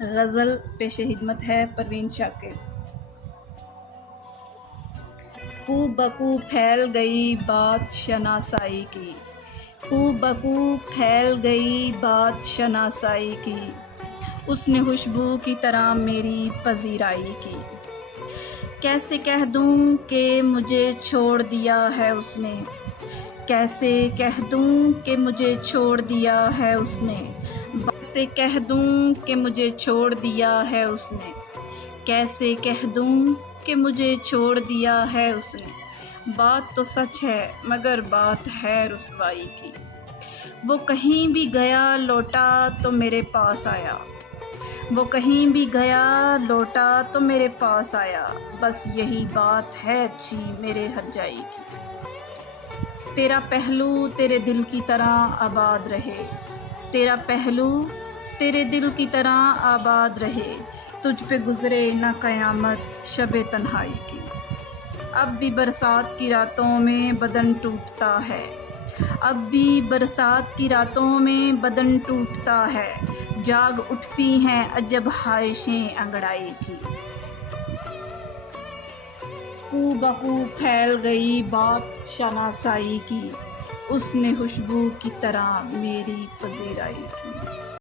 गज़ल पेश खिदमत है परवीन शाकिर। कू बकू फैल गई बात शनासाई की, कू बकू फैल गई बात शनासाई की, उसने खुशबू की तरह मेरी पजीराई की। कैसे कह दूँ कि मुझे छोड़ दिया है उसने, कैसे कह दूँ कि मुझे छोड़ दिया है उसने, कैसे कह दूँ कि मुझे छोड़ दिया है उसने, कैसे कह दूँ कि मुझे छोड़ दिया है उसने। बात तो सच है मगर बात है रुसवाई की। वो कहीं भी गया लौटा तो मेरे पास आया, वो कहीं भी गया लौटा तो मेरे पास आया। बस यही बात है अच्छी मेरे हरजाई की। तेरा पहलू तेरे दिल की तरह आबाद रहे, तेरा पहलू तेरे दिल की तरह आबाद रहे, तुझ पे गुजरे न क़यामत शबे तन्हाई की। अब भी बरसात की रातों में बदन टूटता है, अब भी बरसात की रातों में बदन टूटता है, जाग उठती हैं अजब ख्वाहिशें अंगड़ाई की। कू बकू फैल गई बात शनासाई की, उसने खुशबू की तरह मेरी पजीराई की।